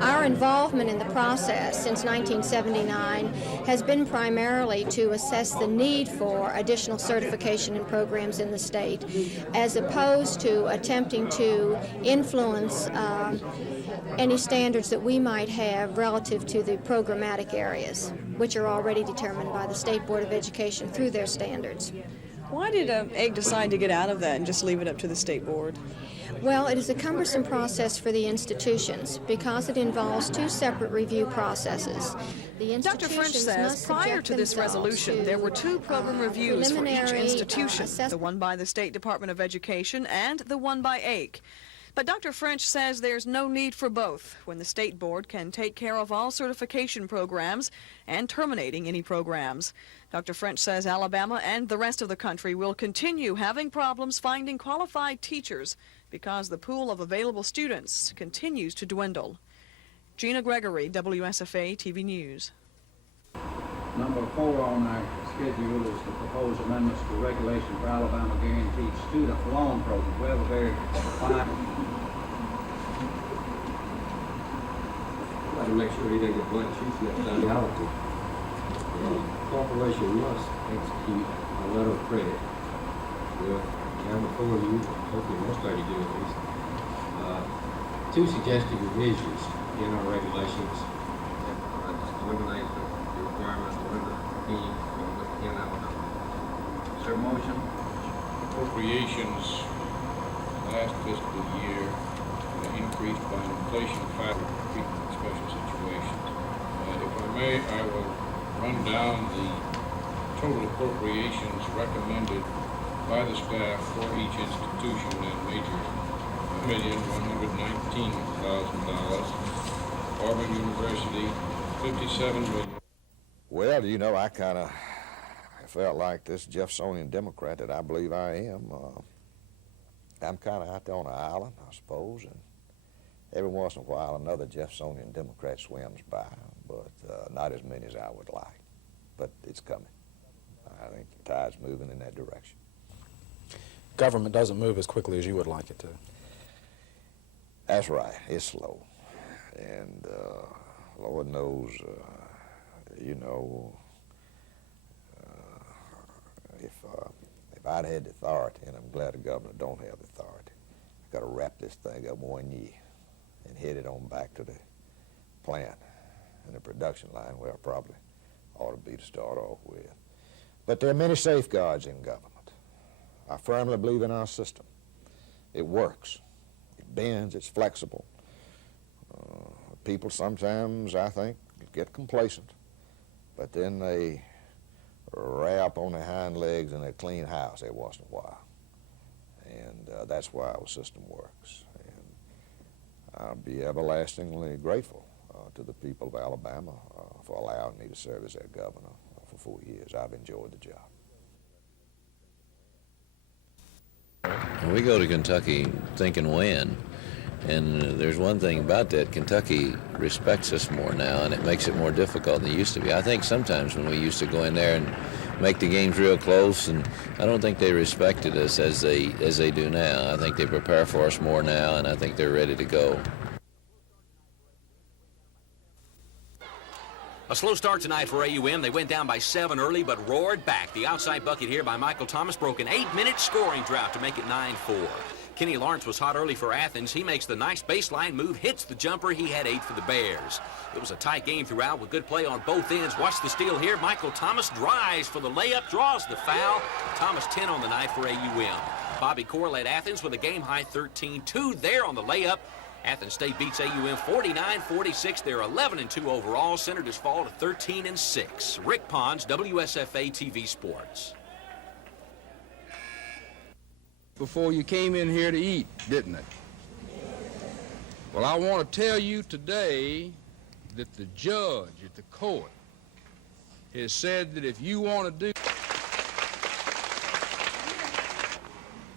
Our involvement in the process since 1979 has been primarily to assess the need for additional certification and programs in the state, as opposed to attempting to influence any standards that we might have relative to the programmatic areas, which are already determined by the State Board of Education through their standards. Why did AIG decide to get out of that and just leave it up to the State Board? Well, it is a cumbersome process for the institutions because it involves two separate review processes. Dr. French says prior to this resolution, there were two program reviews for each institution, the one by the State Department of Education and the one by AIG. But Dr. French says there's no need for both when the State Board can take care of all certification programs and terminating any programs. Dr. French says Alabama and the rest of the country will continue having problems finding qualified teachers because the pool of available students continues to dwindle. Gina Gregory, WSFA TV News. Number 4 on our schedule is the proposed amendments to regulation for Alabama Guaranteed Student Loan Program. We have a very fine... Try to make sure he doesn't get blank sheets next time. Reality. The corporation must execute a letter of credit with have before you, hopefully most of you do at least, two suggested revisions in our regulations that just eliminate the requirement to limit fee in Alabama. Is there a motion? Appropriations last fiscal year increased by an inflation factor in special situations. If I may, I will run down the total appropriations recommended by the staff for each institution and major. $1,119,000. Auburn University, $57 million. Well, you know, I kind of felt like this Jeffersonian Democrat that I believe I am. I'm kind of out there on an island, I suppose, and every once in a while another Jeffersonian Democrat swims by, but not as many as I would like. But it's coming. I think the tide's moving in that direction. Government doesn't move as quickly as you would like it to. That's right. It's slow. And Lord knows, you know, if I'd had the authority, and I'm glad the governor don't have the authority, I've got to wrap this thing up 1 year and head it on back to the plant and the production line where I probably ought to be to start off with. But there are many safeguards in government. I firmly believe in our system. It works. It bends. It's flexible. People sometimes, I think, get complacent, but then they wrap on their hind legs in a clean house every once in a while. And that's why our system works. And I'll be everlastingly grateful to the people of Alabama for allowing me to serve as their governor for 4 years. I've enjoyed the job. We go to Kentucky thinking when, and there's one thing about that, Kentucky respects us more now, and it makes it more difficult than it used to be. I think sometimes when we used to go in there and make the games real close, and I don't think they respected us as they do now. I think they prepare for us more now, and I think they're ready to go. A slow start tonight for AUM. They went down by 7 early, but roared back. The outside bucket here by Michael Thomas broke an 8-minute scoring drought to make it 9-4. Kenny Lawrence was hot early for Athens. He makes the nice baseline move, hits the jumper. He had 8 for the Bears. It was a tight game throughout with good play on both ends. Watch the steal here. Michael Thomas drives for the layup, draws the foul. Thomas 10 on the night for AUM. Bobby Core led Athens with a game-high 13-2 there on the layup. Athens State beats AUM 49-46. They're 11-2 overall. Senators fall to 13-6. Rick Pons, WSFA TV Sports. Before you came in here to eat, didn't it? Well, I want to tell you today that the judge at the court has said that if you want to do...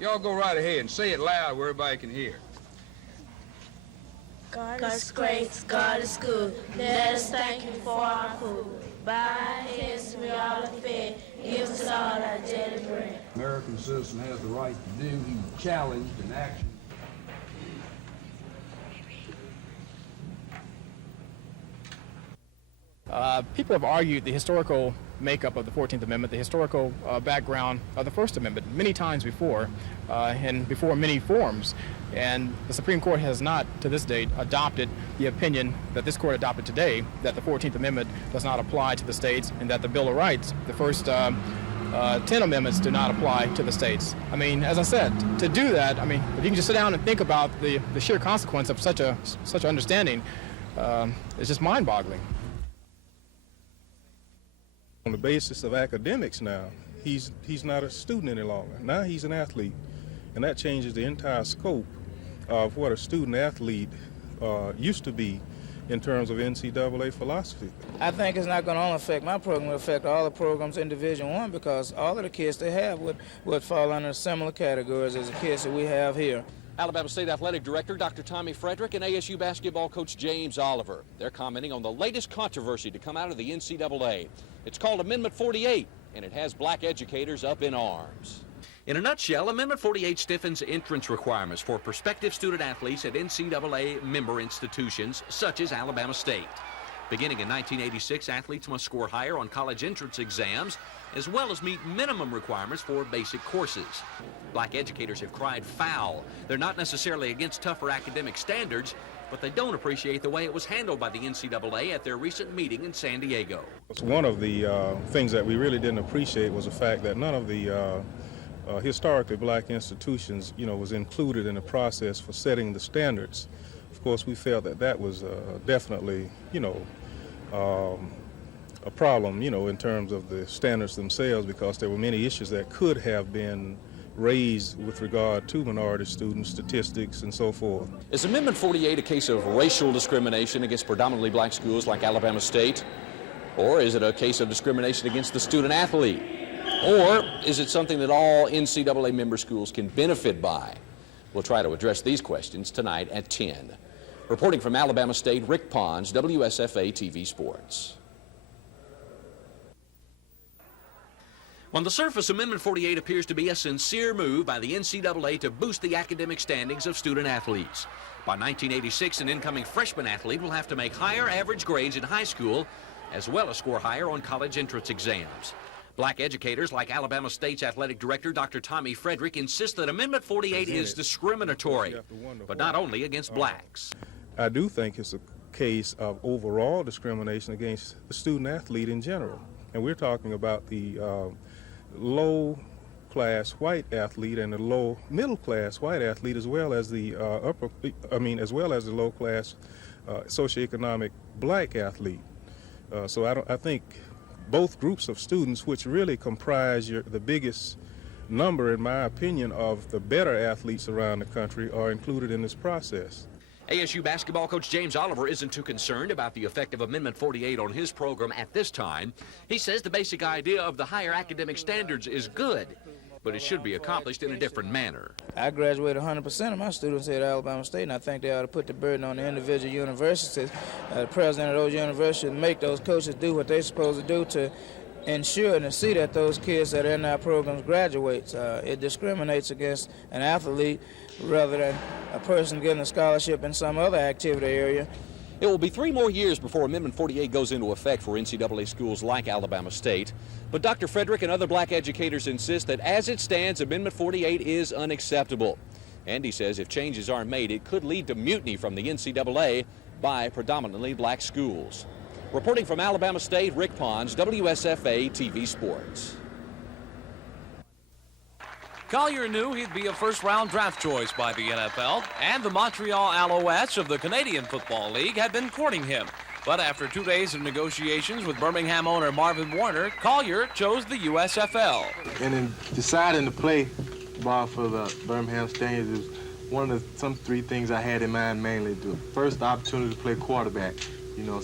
Y'all go right ahead and say it loud where everybody can hear. God is great, God is good. Let us thank Him for our food. Bow our heads to be all are fed. Give us all our daily bread. American citizen has the right to do. He's challenged in action. People have argued the historical makeup of the 14th Amendment, the historical background of the First Amendment many times before, and before many forms. And the Supreme Court has not, to this date, adopted the opinion that this court adopted today, that the 14th Amendment does not apply to the states, and that the Bill of Rights, the first 10 amendments, do not apply to the states. I mean, as I said, to do that, I mean, if you can just sit down and think about the sheer consequence of such understanding, it's just mind-boggling. On the basis of academics now, he's not a student any longer. Now he's an athlete, and that changes the entire scope of what a student-athlete used to be in terms of NCAA philosophy. I think it's not going to only affect my program, it will affect all the programs in Division I, because all of the kids they have would fall under similar categories as the kids that we have here. Alabama State Athletic Director Dr. Tommy Frederick and ASU basketball coach James Oliver. They're commenting on the latest controversy to come out of the NCAA. It's called Amendment 48, and it has black educators up in arms. In a nutshell, Amendment 48 stiffens entrance requirements for prospective student athletes at NCAA member institutions such as Alabama State. Beginning in 1986, athletes must score higher on college entrance exams, as well as meet minimum requirements for basic courses. Black educators have cried foul. They're not necessarily against tougher academic standards, but they don't appreciate the way it was handled by the NCAA at their recent meeting in San Diego. One of the things that we really didn't appreciate was the fact that none of the historically black institutions, was included in the process for setting the standards. Of course, we felt that that was definitely, a problem, in terms of the standards themselves, because there were many issues that could have been raised with regard to minority students, statistics, and so forth. Is Amendment 48 a case of racial discrimination against predominantly black schools like Alabama State? Or is it a case of discrimination against the student athlete? Or is it something that all NCAA member schools can benefit by? We'll try to address these questions tonight at 10. Reporting from Alabama State, Rick Pons, WSFA TV Sports. On the surface, Amendment 48 appears to be a sincere move by the NCAA to boost the academic standings of student athletes. By 1986, an incoming freshman athlete will have to make higher average grades in high school, as well as score higher on college entrance exams. Black educators like Alabama State's athletic director, Dr. Tommy Frederick, insist that Amendment 48 is discriminatory, but not only against blacks. I do think it's a case of overall discrimination against the student athlete in general. And we're talking about the low-class white athlete and the low middle-class white athlete, as well as the as well as the low-class socioeconomic black athlete. So I think both groups of students, which really comprise the biggest number, in my opinion, of the better athletes around the country, are included in this process. ASU basketball coach James Oliver isn't too concerned about the effect of Amendment 48 on his program at this time. He says the basic idea of the higher academic standards is good, but it should be accomplished in a different manner. I graduated 100% of my students at Alabama State, and I think they ought to put the burden on the individual universities, the president of those universities, and make those coaches do what they're supposed to do to ensure and to see that those kids that are in our programs graduate. It discriminates against an athlete rather than a person getting a scholarship in some other activity area. It will be 3 more years before Amendment 48 goes into effect for NCAA schools like Alabama State. But Dr. Frederick and other black educators insist that as it stands, Amendment 48 is unacceptable. And he says if changes aren't made, it could lead to mutiny from the NCAA by predominantly black schools. Reporting from Alabama State, Rick Pons, WSFA TV Sports. Collier knew he'd be a first-round draft choice by the NFL, and the Montreal Alouettes of the Canadian Football League had been courting him. But after 2 days of negotiations with Birmingham owner Marvin Warner, Collier chose the USFL. And in deciding to play ball for the Birmingham Stallions, it was one of some 3 things I had in mind mainly. The first, the opportunity to play quarterback.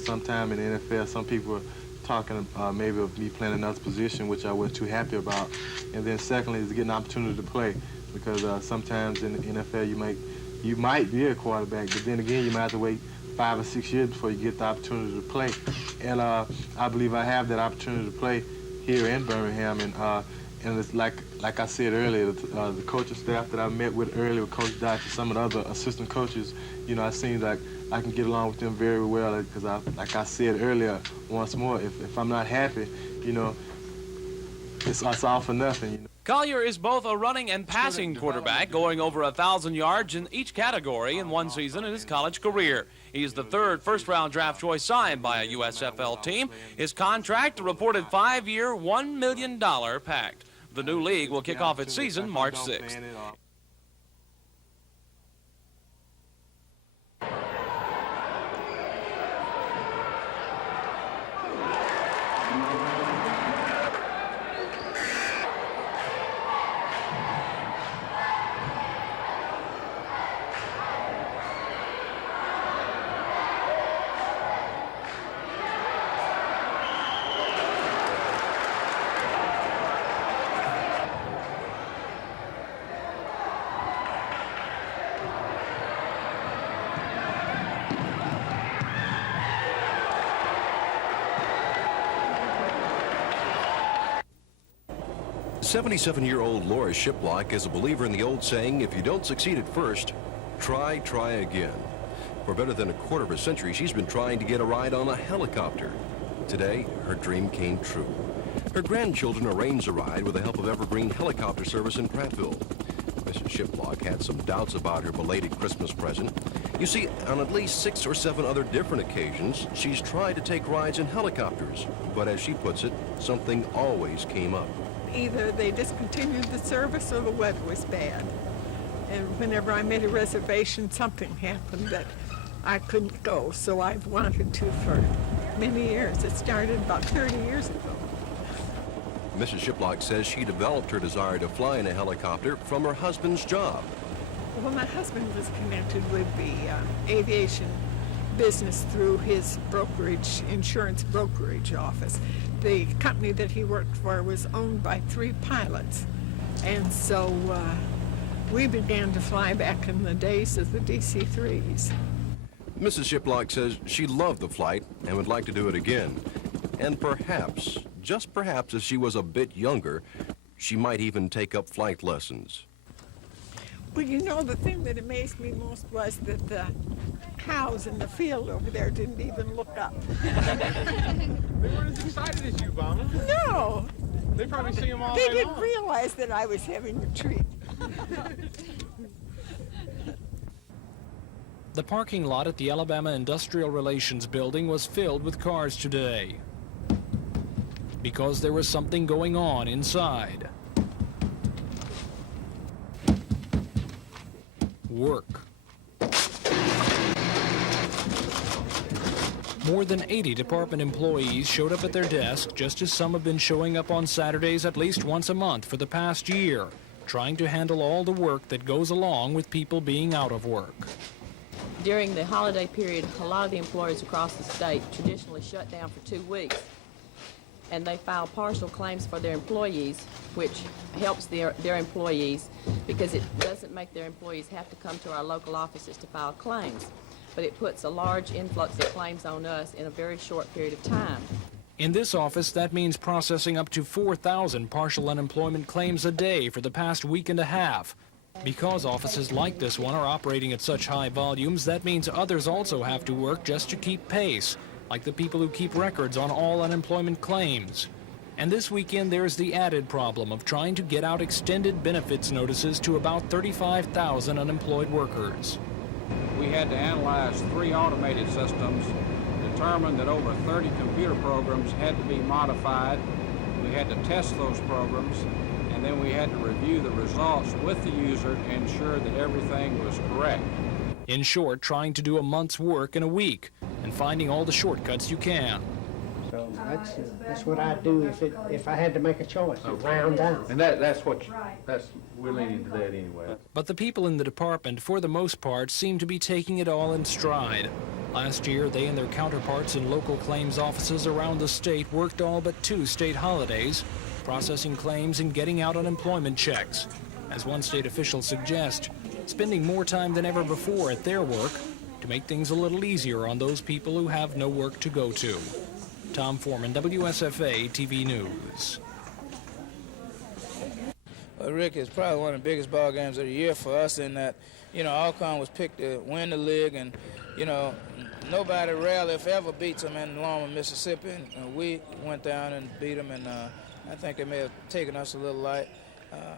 Sometime in the NFL, some people are talking maybe of me playing another position, which I wasn't too happy about. And then secondly is to get an opportunity to play, because sometimes in the NFL you might be a quarterback, but then again you might have to wait 5 or 6 years before you get the opportunity to play. And I believe I have that opportunity to play here in Birmingham, And it's like I said earlier, the coaching staff that I met with earlier, with Coach Dodge and some of the other assistant coaches, you know, it seems like I can get along with them very well because, like I said earlier, once more, if I'm not happy, you know, it's all for nothing. You know? Collier is both a running and passing quarterback, going over 1,000 yards in each category in one season in his college career. He's the third first-round draft choice signed by a USFL team. His contract, a reported 5-year, $1 million pact. The new league will kick off its season March 6th. The 77-year-old Laura Shiplock is a believer in the old saying, if you don't succeed at first, try again. For better than a quarter of a century, she's been trying to get a ride on a helicopter. Today, her dream came true. Her grandchildren arranged a ride with the help of Evergreen Helicopter Service in Prattville. Mrs. Shiplock had some doubts about her belated Christmas present. You see, on at least 6 or 7 other different occasions, she's tried to take rides in helicopters. But as she puts it, something always came up. Either they discontinued the service or the weather was bad. And whenever I made a reservation, something happened that I couldn't go, so I've wanted to for many years. It started about 30 years ago. Mrs. Shiplock says she developed her desire to fly in a helicopter from her husband's job. Well, my husband was connected with the aviation business through his brokerage, insurance brokerage office. The company that he worked for was owned by 3 pilots, and so we began to fly back in the days of the DC-3s. Mrs. Shiplock says she loved the flight and would like to do it again. And perhaps, just perhaps, as she was a bit younger, she might even take up flight lessons. Well, you know, the thing that amazed me most was that the cows in the field over there didn't even look up. They weren't as excited as you, Mama. No. They probably see them all They night didn't long. realize that I was having a treat. The parking lot at the Alabama Industrial Relations Building was filled with cars today because there was something going on inside. Work. More than 80 department employees showed up at their desk, just as some have been showing up on Saturdays at least once a month for the past year, trying to handle all the work that goes along with people being out of work. During the holiday period, a lot of the employers across the state traditionally shut down for 2 weeks, and they file partial claims for their employees, which helps their employees because it doesn't make their employees have to come to our local offices to file claims, but it puts a large influx of claims on us in a very short period of time. In this office, that means processing up to 4,000 partial unemployment claims a day for the past week and a half. Because offices like this one are operating at such high volumes, that means others also have to work just to keep pace, like the people who keep records on all unemployment claims. And this weekend, there's the added problem of trying to get out extended benefits notices to about 35,000 unemployed workers. We had to analyze 3 automated systems, determined that over 30 computer programs had to be modified. We had to test those programs, and then we had to review the results with the user to ensure that everything was correct. In short, trying to do a month's work in a week and finding all the shortcuts you can. So that's what I'd do if I had to make a choice, round down. And we're leaning to that anyway. But the people in the department, for the most part, seem to be taking it all in stride. Last year, they and their counterparts in local claims offices around the state worked all but 2 state holidays, processing claims and getting out unemployment checks. As one state official suggests, spending more time than ever before at their work to make things a little easier on those people who have no work to go to. Tom Foreman, WSFA TV News. Rick, is probably one of the biggest ball games of the year for us in that, you know, Alcorn was picked to win the league, and, you know, nobody rarely, if ever, beats them in Loma, Mississippi, and we went down and beat them, and I think they may have taken us a little light.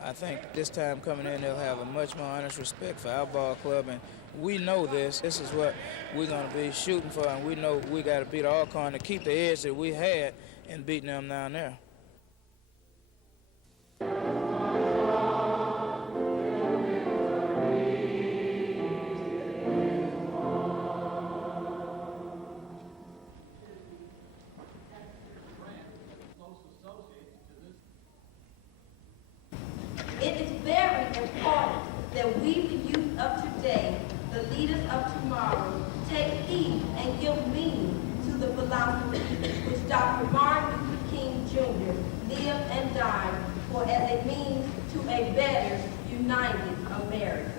I think this time coming in, they'll have a much more honest respect for our ball club, and we know this. This is what we're going to be shooting for, and we know we got to beat Alcorn to keep the edge that we had in beating them down there. It is very important that we, the youth of today, the leaders of tomorrow, take heed and give meaning to the philosophy which Dr. Martin Luther King Jr. lived and died for as a means to a better, united America.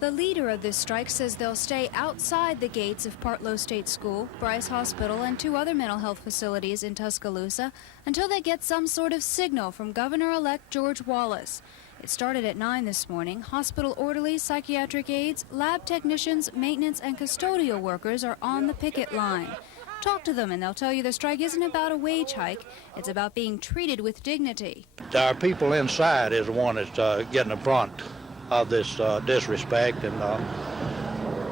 The leader of this strike says they'll stay outside the gates of Partlow State School, Bryce Hospital, and 2 other mental health facilities in Tuscaloosa until they get some sort of signal from Governor-elect George Wallace. It started at 9 this morning. Hospital orderlies, psychiatric aides, lab technicians, maintenance, and custodial workers are on the picket line. Talk to them and they'll tell you the strike isn't about a wage hike. It's about being treated with dignity. Our people inside is the one that's getting the brunt of this disrespect and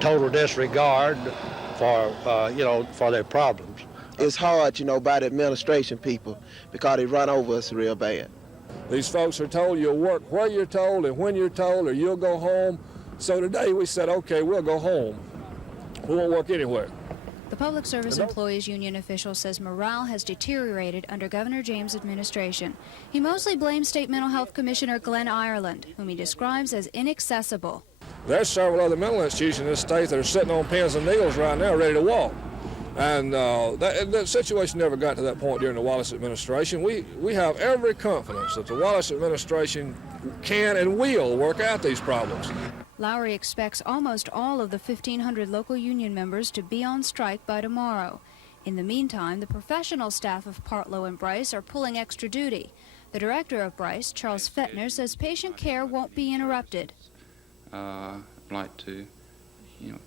total disregard for, for their problems. It's hard, by the administration people because they run over us real bad. These folks are told you'll work where you're told and when you're told, or you'll go home. So today we said, okay, we'll go home. We won't work anywhere. The Public Service Employees Union official says morale has deteriorated under Governor James' administration. He mostly blames State Mental Health Commissioner Glenn Ireland, whom he describes as inaccessible. There's several other mental institutions in this state that are sitting on pins and needles right now ready to walk. And that situation never got to that point during the Wallace administration. We have every confidence that the Wallace administration can and will work out these problems. Lowry expects almost all of the 1,500 local union members to be on strike by tomorrow. In the meantime, the professional staff of Partlow and Bryce are pulling extra duty. The director of Bryce, Charles Fettner, says patient care won't be interrupted. I'd like to,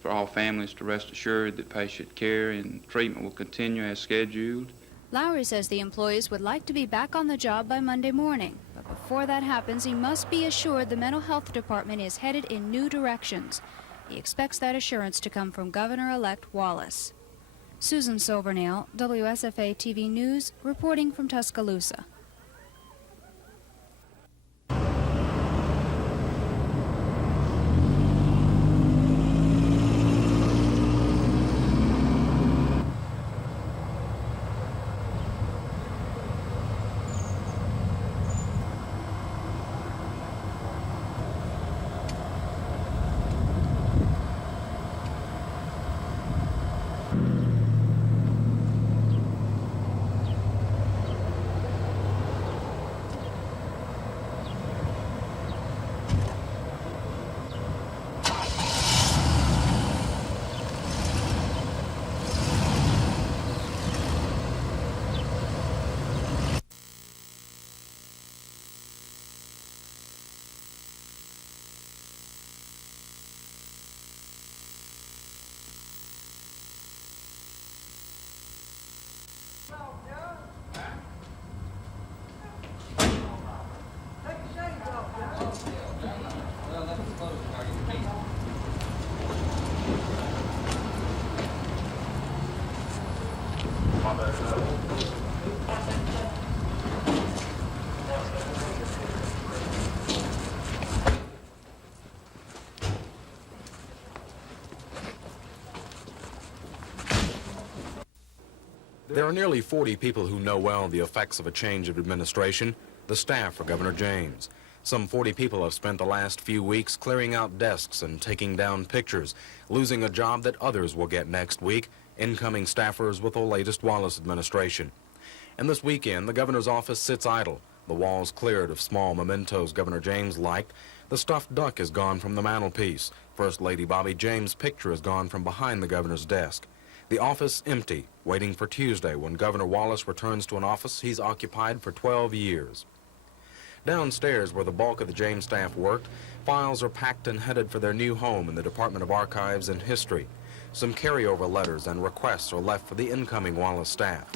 for all families to rest assured that patient care and treatment will continue as scheduled. Lowry says the employees would like to be back on the job by Monday morning. But before that happens, he must be assured the mental health department is headed in new directions. He expects that assurance to come from Governor-elect Wallace. Susan Silvernail, WSFA TV News, reporting from Tuscaloosa. There are nearly 40 people who know well the effects of a change of administration, the staff for Governor James. Some 40 people have spent the last few weeks clearing out desks and taking down pictures, losing a job that others will get next week, incoming staffers with the latest Wallace administration. And this weekend, the governor's office sits idle, the walls cleared of small mementos Governor James liked, The stuffed duck is gone from the mantelpiece. First Lady Bobby James' picture is gone from behind the governor's desk. The office empty, waiting for Tuesday when Governor Wallace returns to an office he's occupied for 12 years. Downstairs, where the bulk of the James staff worked, files are packed and headed for their new home in the Department of Archives and History. Some carryover letters and requests are left for the incoming Wallace staff.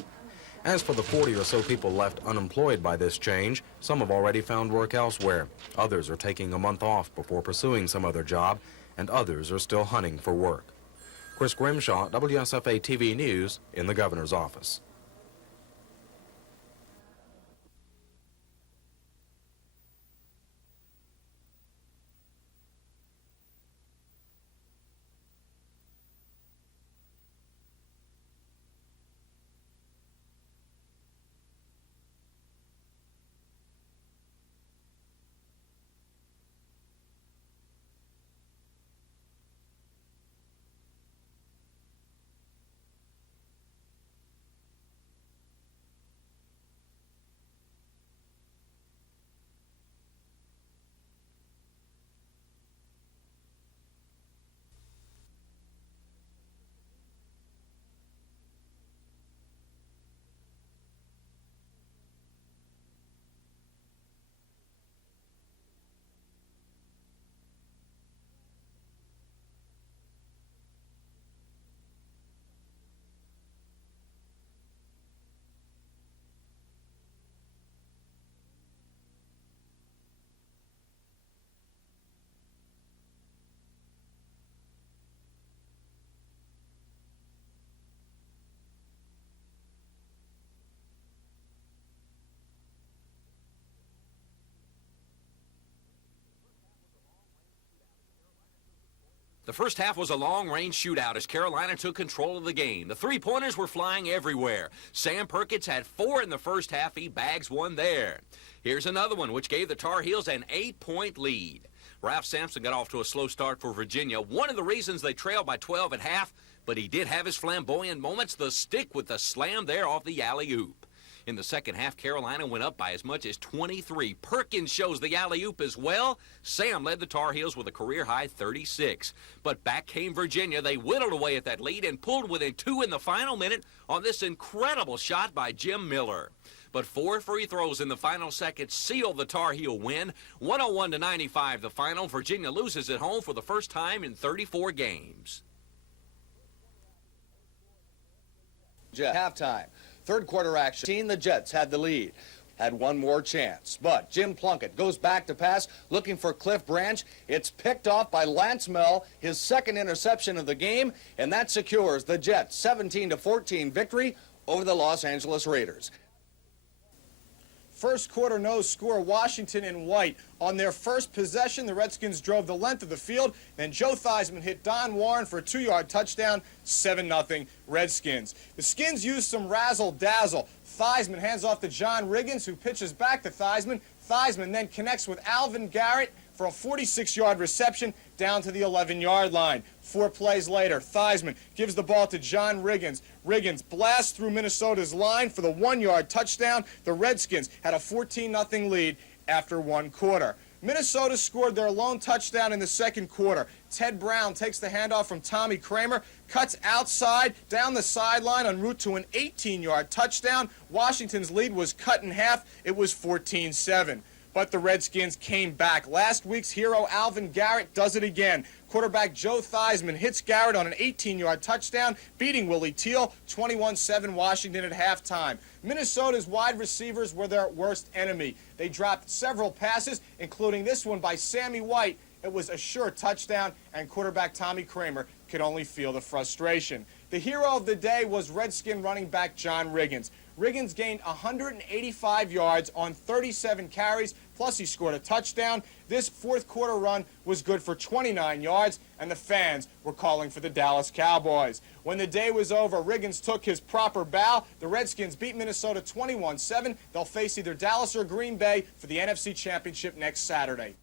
As for the 40 or so people left unemployed by this change, some have already found work elsewhere. Others are taking a month off before pursuing some other job, and others are still hunting for work. Chris Grimshaw, WSFA TV News, in the governor's office. The first half was a long-range shootout as Carolina took control of the game. The three-pointers were flying everywhere. Sam Perkins had 4 in the first half. He bags 1 there. Here's another one, which gave the Tar Heels an 8-point lead. Ralph Sampson got off to a slow start for Virginia. One of the reasons they trailed by 12 at half, but he did have his flamboyant moments. The stick with the slam there off the alley-oop. In the second half, Carolina went up by as much as 23. Perkins shows the alley-oop as well. Sam led the Tar Heels with a career-high 36. But back came Virginia. They whittled away at that lead and pulled within 2 in the final minute on this incredible shot by Jim Miller. But 4 free throws in the final seconds sealed the Tar Heel win. 101-95 the final. Virginia loses at home for the first time in 34 games. Halftime. Third quarter action. The Jets had the lead. Had one more chance. But Jim Plunkett goes back to pass, looking for Cliff Branch. It's picked off by Lance Mell, his second interception of the game, and that secures the Jets' 17-14 victory over the Los Angeles Raiders. First quarter no score, Washington in white. On their first possession, the Redskins drove the length of the field. Then Joe Theismann hit Don Warren for a 2-yard touchdown, 7-0 Redskins. The Skins used some razzle-dazzle. Theismann hands off to John Riggins, who pitches back to Theismann. Theismann then connects with Alvin Garrett for a 46-yard reception down to the 11-yard line. 4 plays later, Theismann gives the ball to John Riggins. Riggins blasts through Minnesota's line for the 1-yard touchdown. The Redskins had a 14-0 lead after 1 quarter. Minnesota scored their lone touchdown in the second quarter. Ted Brown takes the handoff from Tommy Kramer, cuts outside down the sideline en route to an 18-yard touchdown. Washington's lead was cut in half. It was 14-7. But the Redskins came back. Last week's hero, Alvin Garrett, does it again. Quarterback Joe Theismann hits Garrett on an 18-yard touchdown, beating Willie Teal, 21-7 Washington at halftime. Minnesota's wide receivers were their worst enemy. They dropped several passes, including this one by Sammy White. It was a sure touchdown, and quarterback Tommy Kramer could only feel the frustration. The hero of the day was Redskin running back John Riggins. Riggins gained 185 yards on 37 carries, plus he scored a touchdown. This fourth quarter run was good for 29 yards, and the fans were calling for the Dallas Cowboys. When the day was over, Riggins took his proper bow. The Redskins beat Minnesota 21-7. They'll face either Dallas or Green Bay for the NFC Championship next Saturday.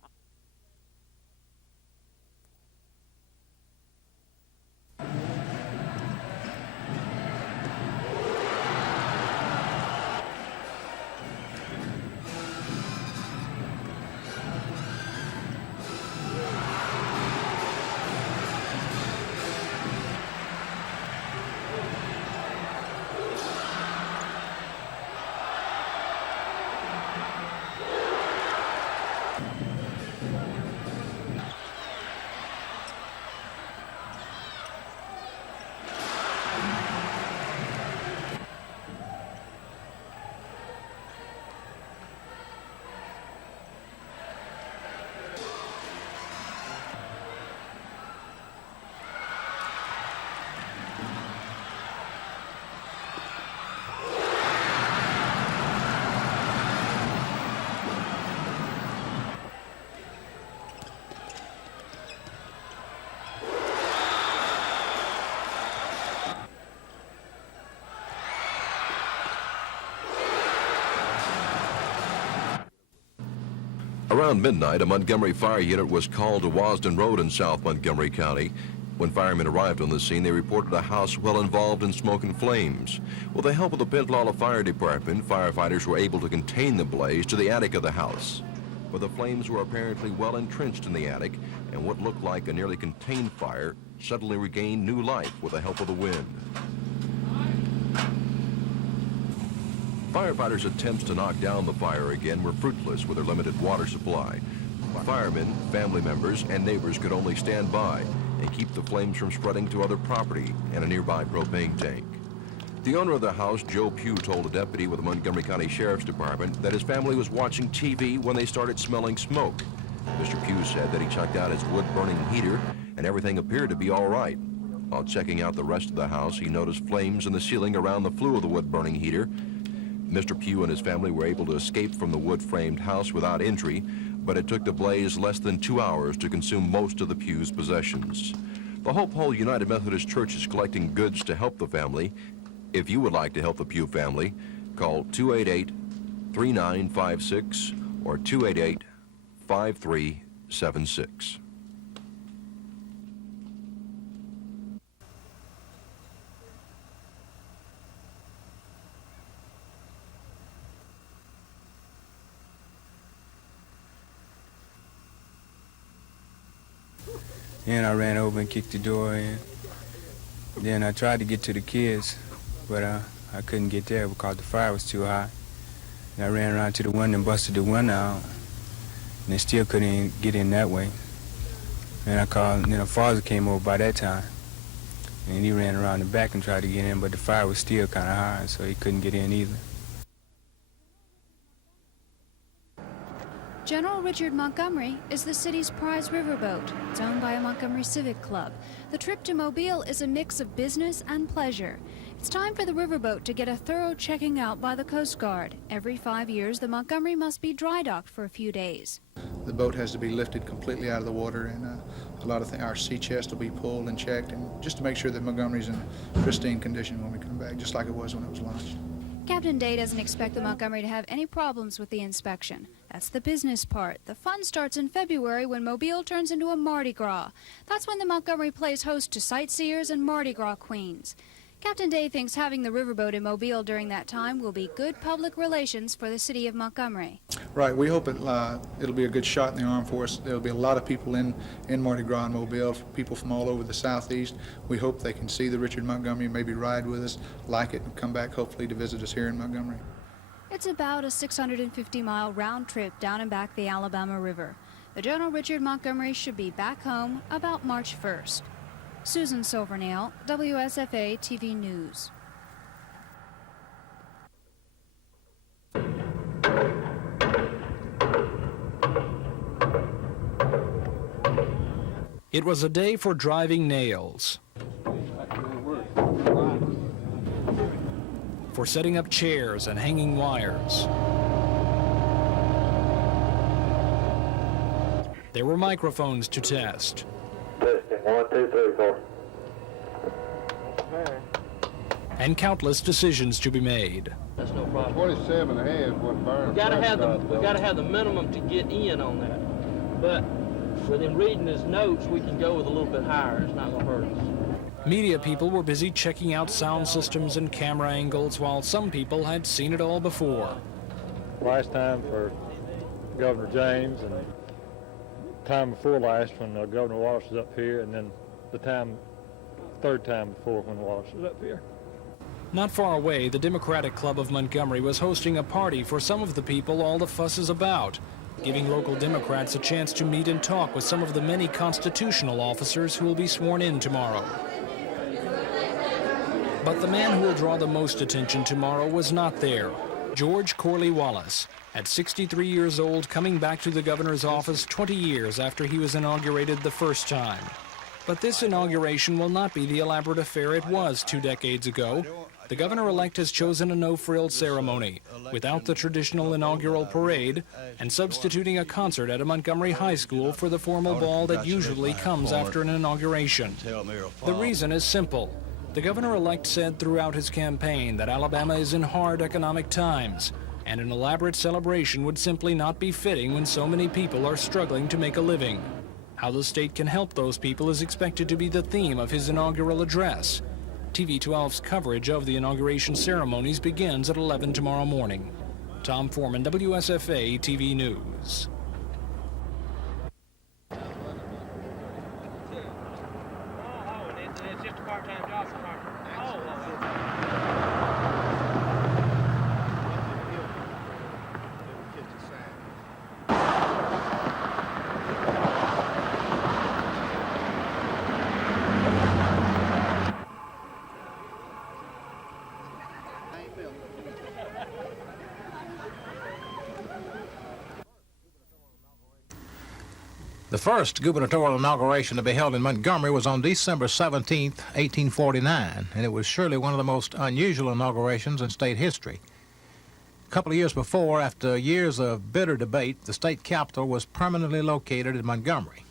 around midnight, a Montgomery fire unit was called to Wasden Road in South Montgomery County. When firemen arrived on the scene, they reported a house well involved in smoke and flames. With the help of the Pensacola Fire Department, firefighters were able to contain the blaze to the attic of the house. But the flames were apparently well entrenched in the attic, and what looked like a nearly contained fire suddenly regained new life with the help of the wind. Firefighters' attempts to knock down the fire again were fruitless with their limited water supply. Firemen, family members, and neighbors could only stand by and keep the flames from spreading to other property and a nearby propane tank. The owner of the house, Joe Pugh, told a deputy with the Montgomery County Sheriff's Department that his family was watching TV when they started smelling smoke. Mr. Pugh said that he checked out his wood-burning heater and everything appeared to be all right. While checking out the rest of the house, he noticed flames in the ceiling around the flue of the wood-burning heater. Mr. Pugh and his family were able to escape from the wood-framed house without injury, but it took the blaze less than 2 hours to consume most of the Pugh's possessions. The Hope Hall United Methodist Church is collecting goods to help the family. If you would like to help the Pugh family, call 288-3956 or 288-5376. And I ran over and kicked the door in. Then I tried to get to the kids, but I couldn't get there because the fire was too high. And I ran around to the window and busted the window out, and they still couldn't get in that way. And I called, and then a father came over by that time, and he ran around the back and tried to get in, but the fire was still kind of high, so he couldn't get in either. General Richard Montgomery is the city's prize riverboat. It's owned by a Montgomery Civic Club. The trip to Mobile is a mix of business and pleasure. It's time for the riverboat to get a thorough checking out by the Coast Guard. Every 5 years, the Montgomery must be dry docked for a few days. The boat has to be lifted completely out of the water, and a lot of things, our sea chest will be pulled and checked, and just to make sure that Montgomery's in pristine condition when we come back, just like it was when it was launched. Captain Day doesn't expect the Montgomery to have any problems with the inspection. That's the business part. The fun starts in February when Mobile turns into a Mardi Gras. That's when the Montgomery plays host to sightseers and Mardi Gras queens. Captain Day thinks having the riverboat in Mobile during that time will be good public relations for the city of Montgomery. Right, we hope it'll be a good shot in the arm for us. There'll be a lot of people in Mardi Gras and Mobile, people from all over the southeast. We hope they can see the Richard Montgomery, maybe ride with us, like it, and come back hopefully to visit us here in Montgomery. It's about a 650-mile round trip down and back the Alabama River. The General Richard Montgomery should be back home about March 1st. Susan Silvernail, WSFA TV News. It was a day for driving nails, for setting up chairs and hanging wires. There were microphones to test. Testing, 1, 2, 3, 4. And countless decisions to be made. That's no problem. 27 and a half is what burns. We gotta have the minimum to get in on that. But within reading his notes, we can go with a little bit higher. It's not gonna hurt us. Media people were busy checking out sound systems and camera angles, while some people had seen it all before. Last time for Governor James, and time before last when Governor Wallace was up here, and then the third time before when Wallace was up here. Not far away, the Democratic Club of Montgomery was hosting a party for some of the people all the fuss is about, giving local Democrats a chance to meet and talk with some of the many constitutional officers who will be sworn in tomorrow. But the man who will draw the most attention tomorrow was not there. George Corley Wallace, at 63 years old, coming back to the governor's office 20 years after he was inaugurated the first time. But this inauguration will not be the elaborate affair it was 2 decades ago. The governor-elect has chosen a no-frills ceremony, without the traditional inaugural parade, and substituting a concert at a Montgomery high school for the formal ball that usually comes after an inauguration. The reason is simple. The governor-elect said throughout his campaign that Alabama is in hard economic times, and an elaborate celebration would simply not be fitting when so many people are struggling to make a living. How the state can help those people is expected to be the theme of his inaugural address. TV 12's coverage of the inauguration ceremonies begins at 11 tomorrow morning. Tom Foreman, WSFA TV News. It's just a part-time job for The first gubernatorial inauguration to be held in Montgomery was on December 17, 1849, and it was surely one of the most unusual inaugurations in state history. A couple of years before, after years of bitter debate, the state capitol was permanently located in Montgomery.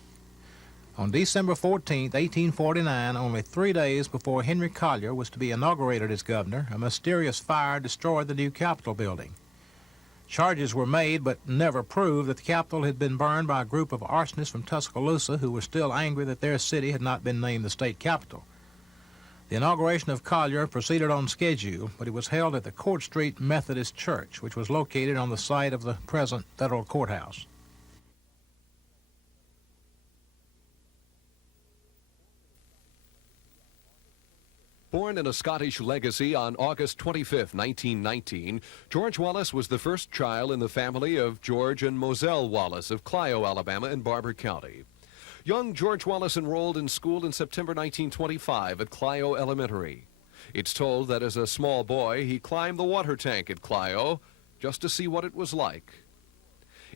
On December 14, 1849, only 3 days before Henry Collier was to be inaugurated as governor, a mysterious fire destroyed the new Capitol building. Charges were made but never proved that the Capitol had been burned by a group of arsonists from Tuscaloosa who were still angry that their city had not been named the state capital. The inauguration of Collier proceeded on schedule, but it was held at the Court Street Methodist Church, which was located on the site of the present federal courthouse. Born in a Scottish legacy on August 25, 1919, George Wallace was the first child in the family of George and Moselle Wallace of Clio, Alabama, in Barber County. Young George Wallace enrolled in school in September 1925 at Clio Elementary. It's told that as a small boy, he climbed the water tank at Clio just to see what it was like.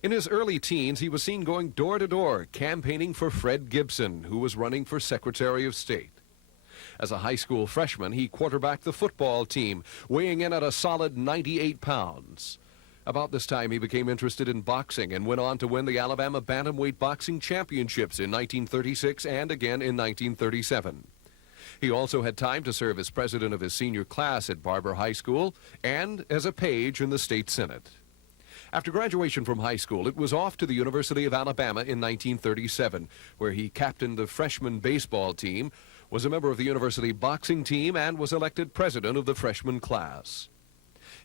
In his early teens, he was seen going door to door, campaigning for Fred Gibson, who was running for Secretary of State. As a high school freshman, he quarterbacked the football team, weighing in at a solid 98 pounds. About this time, he became interested in boxing and went on to win the Alabama Bantamweight Boxing Championships in 1936 and again in 1937. He also had time to serve as president of his senior class at Barber High School and as a page in the state senate. After graduation from high school, it was off to the University of Alabama in 1937, where he captained the freshman baseball team, was a member of the university boxing team, and was elected president of the freshman class.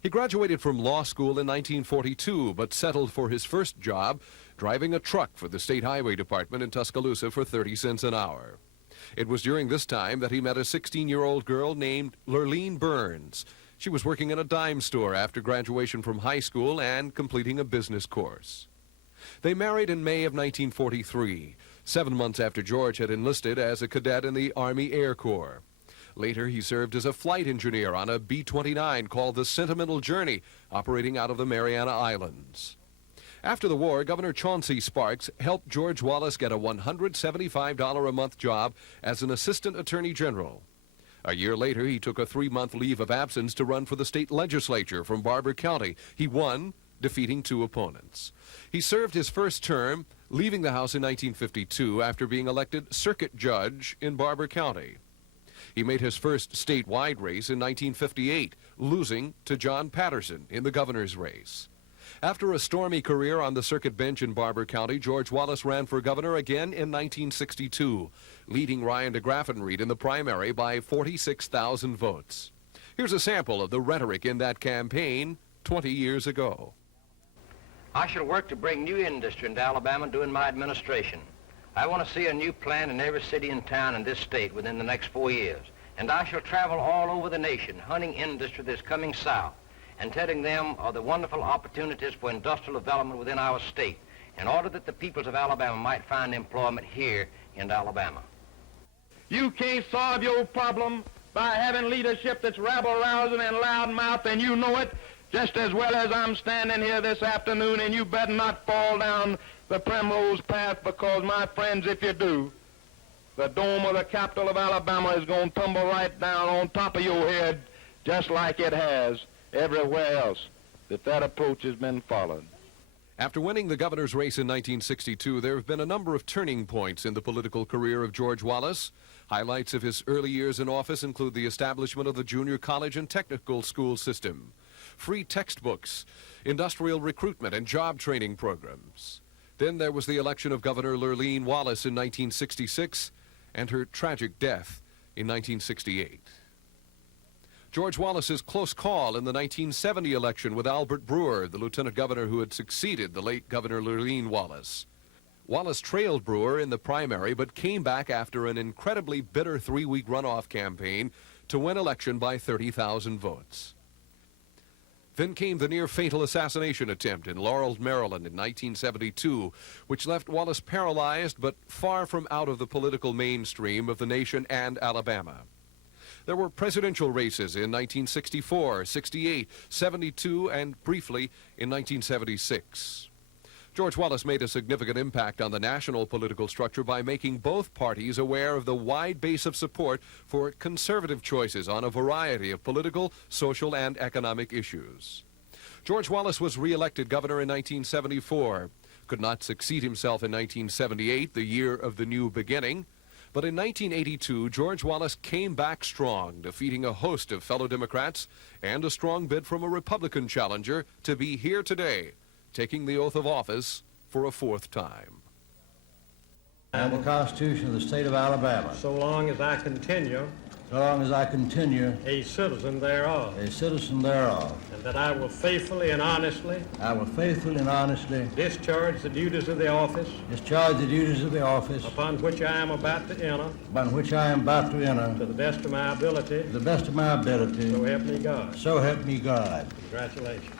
He graduated from law school in 1942, but settled for his first job driving a truck for the State Highway Department in Tuscaloosa for 30 cents an hour. It was during this time that he met a 16-year-old girl named Lurleen Burns. She was working in a dime store after graduation from high school and completing a business course. They married in May of 1943, 7 months after George had enlisted as a cadet in the Army Air Corps. Later, he served as a flight engineer on a B-29 called the Sentimental Journey, operating out of the Mariana Islands. After the war, Governor Chauncey Sparks helped George Wallace get a $175 a month job as an assistant attorney general. A year later, he took a 3-month leave of absence to run for the state legislature from Barber County. He won, defeating 2 opponents. He served his first term, leaving the House in 1952 after being elected circuit judge in Barber County. He made his first statewide race in 1958, losing to John Patterson in the governor's race. After a stormy career on the circuit bench in Barber County, George Wallace ran for governor again in 1962, leading Ryan DeGraffenreid in the primary by 46,000 votes. Here's a sample of the rhetoric in that campaign 20 years ago. I shall work to bring new industry into Alabama during my administration. I want to see a new plant in every city and town in this state within the next 4 years. And I shall travel all over the nation hunting industry that's coming south and telling them of the wonderful opportunities for industrial development within our state in order that the peoples of Alabama might find employment here in Alabama. You can't solve your problem by having leadership that's rabble-rousing and loudmouth, and you know it just as well as I'm standing here this afternoon, and you better not fall down the primrose path, because, my friends, if you do, the dome of the capital of Alabama is going to tumble right down on top of your head, just like it has everywhere else that approach has been followed. After winning the governor's race in 1962, there have been a number of turning points in the political career of George Wallace. Highlights of his early years in office include the establishment of the junior college and technical school system, free textbooks, industrial recruitment and job training programs. Then there was the election of Governor Lurleen Wallace in 1966 and her tragic death in 1968. George Wallace's close call in the 1970 election with Albert Brewer, the lieutenant governor who had succeeded the late Governor Lurleen Wallace. Wallace trailed Brewer in the primary, but came back after an incredibly bitter 3-week runoff campaign to win election by 30,000 votes. Then came the near-fatal assassination attempt in Laurel, Maryland in 1972, which left Wallace paralyzed but far from out of the political mainstream of the nation and Alabama. There were presidential races in 1964, 68, 72, and briefly in 1976. George Wallace made a significant impact on the national political structure by making both parties aware of the wide base of support for conservative choices on a variety of political, social, and economic issues. George Wallace was re-elected governor in 1974, could not succeed himself in 1978, the year of the new beginning. But in 1982, George Wallace came back strong, defeating a host of fellow Democrats and a strong bid from a Republican challenger to be here today, taking the oath of office for a 4th time. And the Constitution of the State of Alabama. So long as I continue. So long as I continue. A citizen thereof. A citizen thereof. And that I will faithfully and honestly. I will faithfully and honestly. Discharge the duties of the office. Discharge the duties of the office. Upon which I am about to enter. Upon which I am about to enter. To the best of my ability. To the best of my ability. So help me God. So help me God. Congratulations.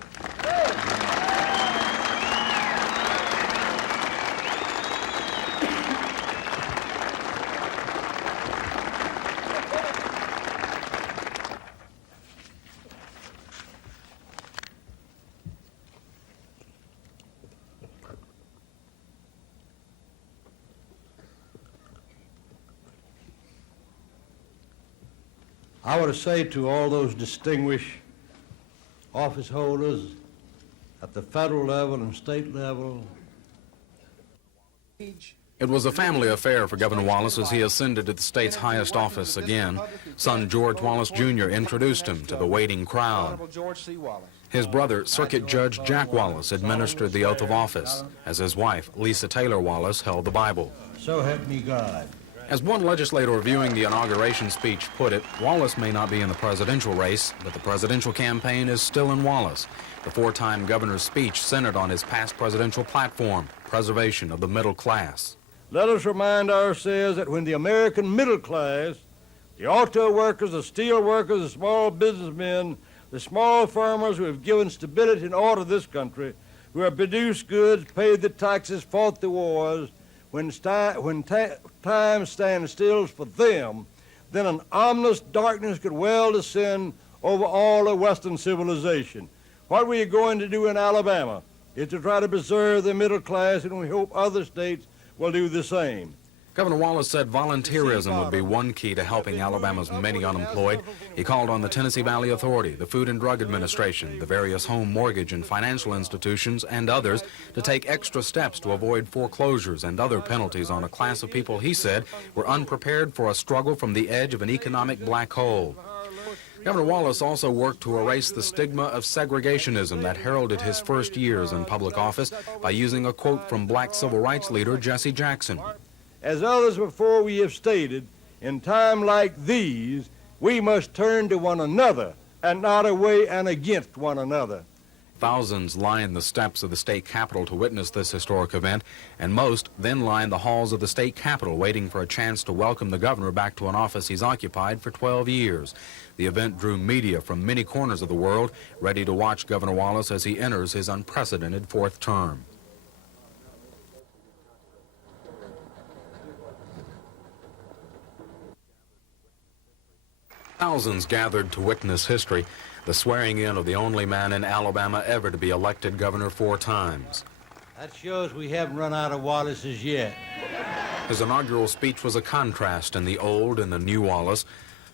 I want to say to all those distinguished office holders at the federal level and state level. It was a family affair for Governor Wallace as he ascended to the state's highest office again. Son George Wallace Jr. introduced him to the waiting crowd. His brother, Circuit Judge Jack Wallace, administered the oath of office, as his wife, Lisa Taylor Wallace, held the Bible. So help me God. As one legislator reviewing the inauguration speech put it, Wallace may not be in the presidential race, but the presidential campaign is still in Wallace. The 4-time governor's speech centered on his past presidential platform, preservation of the middle class. Let us remind ourselves that when the American middle class, the auto workers, the steel workers, the small businessmen, the small farmers who have given stability and order to this country, who have produced goods, paid the taxes, fought the wars, when time stands still for them, then an ominous darkness could well descend over all of Western civilization. What we are going to do in Alabama is to try to preserve the middle class, and we hope other states will do the same. Governor Wallace said volunteerism would be one key to helping Alabama's many unemployed. He called on the Tennessee Valley Authority, the Food and Drug Administration, the various home mortgage and financial institutions, and others to take extra steps to avoid foreclosures and other penalties on a class of people he said were unprepared for a struggle from the edge of an economic black hole. Governor Wallace also worked to erase the stigma of segregationism that heralded his first years in public office by using a quote from black civil rights leader Jesse Jackson. As others before we have stated, in time like these, we must turn to one another and not away and against one another. Thousands lined the steps of the state capitol to witness this historic event, and most then lined the halls of the state capitol waiting for a chance to welcome the governor back to an office he's occupied for 12 years. The event drew media from many corners of the world, ready to watch Governor Wallace as he enters his unprecedented 4th term. Thousands gathered to witness history, the swearing in of the only man in Alabama ever to be elected governor 4 times. That shows we haven't run out of Wallaces yet. His inaugural speech was a contrast in the old and the new Wallace.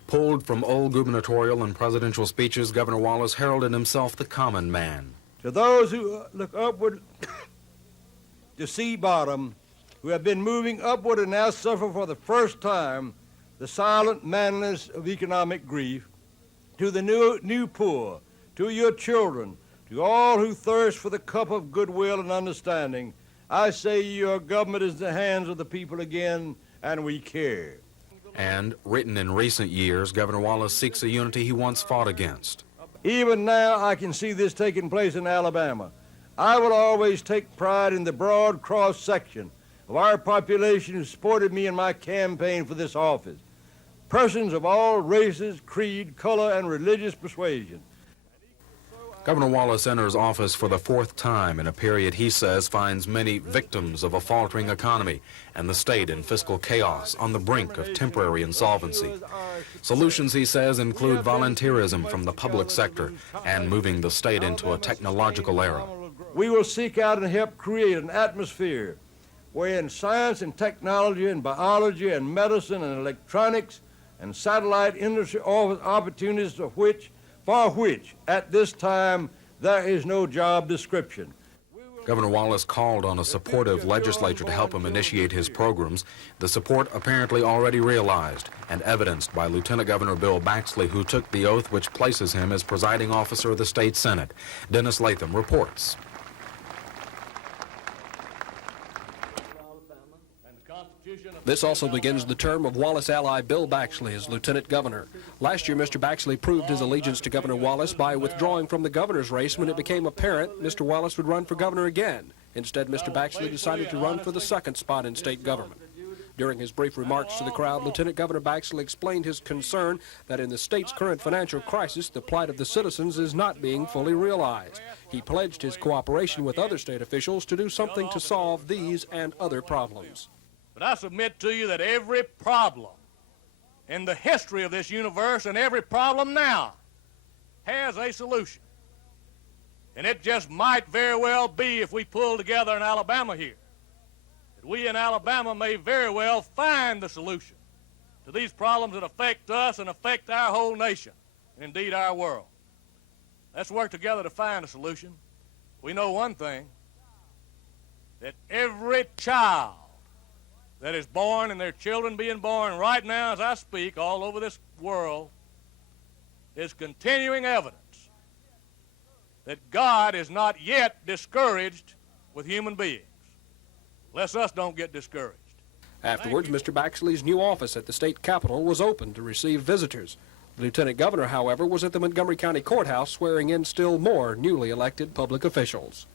Pulled from old gubernatorial and presidential speeches, Governor Wallace heralded himself the common man. To those who look upward to sea bottom, who have been moving upward and now suffer for the first time the silent madness of economic grief, to the new poor, to your children, to all who thirst for the cup of goodwill and understanding, I say your government is in the hands of the people again, and we care. And, written in recent years, Governor Wallace seeks a unity he once fought against. Even now, I can see this taking place in Alabama. I will always take pride in the broad cross-section of our population who supported me in my campaign for this office. Persons of all races, creed, color, and religious persuasion. Governor Wallace enters office for the fourth time in a period he says finds many victims of a faltering economy and the state in fiscal chaos on the brink of temporary insolvency. Solutions, he says, include volunteerism from the public sector and moving the state into a technological era. We will seek out and help create an atmosphere wherein science and technology and biology and medicine and electronics and satellite industry offer opportunities for which, at this time, there is no job description. Governor Wallace called on a supportive legislature to help him initiate his programs, the support apparently already realized and evidenced by Lieutenant Governor Bill Baxley, who took the oath which places him as presiding officer of the state Senate. Dennis Latham reports. This also begins the term of Wallace ally Bill Baxley as lieutenant governor. Last year, Mr. Baxley proved his allegiance to Governor Wallace by withdrawing from the governor's race when it became apparent Mr. Wallace would run for governor again. Instead, Mr. Baxley decided to run for the second spot in state government. During his brief remarks to the crowd, Lieutenant Governor Baxley explained his concern that in the state's current financial crisis, the plight of the citizens is not being fully realized. He pledged his cooperation with other state officials to do something to solve these and other problems. But I submit to you that every problem in the history of this universe and every problem now has a solution. And it just might very well be, if we pull together in Alabama here, that we in Alabama may very well find the solution to these problems that affect us and affect our whole nation, and indeed our world. Let's work together to find a solution. We know one thing, that every child that is born and their children being born right now as I speak all over this world is continuing evidence that God is not yet discouraged with human beings, lest us don't get discouraged. Afterwards, Mr. Baxley's new office at the state capitol was open to receive visitors. The lieutenant governor, however, was at the Montgomery County Courthouse swearing in still more newly elected public officials.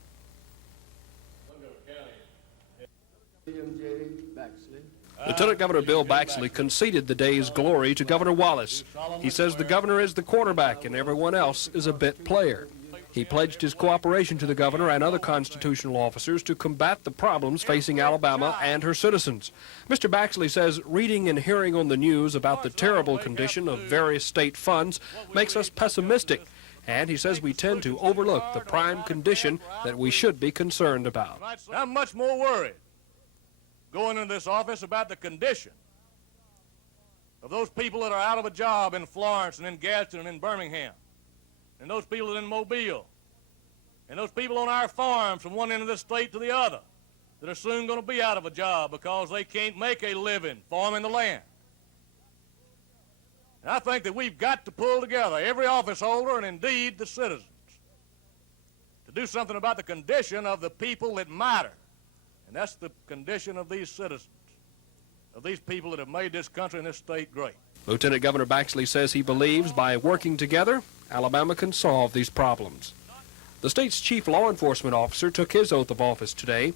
Lieutenant Governor Bill Baxley conceded the day's glory to Governor Wallace. He says the governor is the quarterback and everyone else is a bit player. He pledged his cooperation to the governor and other constitutional officers to combat the problems facing Alabama and her citizens. Mr. Baxley says reading and hearing on the news about the terrible condition of various state funds makes us pessimistic, and he says we tend to overlook the prime condition that we should be concerned about. I'm much more worried going into this office about the condition of those people that are out of a job in Florence and in Gadsden and in Birmingham, and those people that are in Mobile, and those people on our farms from one end of this state to the other that are soon going to be out of a job because they can't make a living farming the land. And I think that we've got to pull together, every office holder and indeed the citizens, to do something about the condition of the people that matter. And that's the condition of these citizens, of these people that have made this country and this state great. Lieutenant Governor Baxley says he believes by working together, Alabama can solve these problems. The state's chief law enforcement officer took his oath of office today.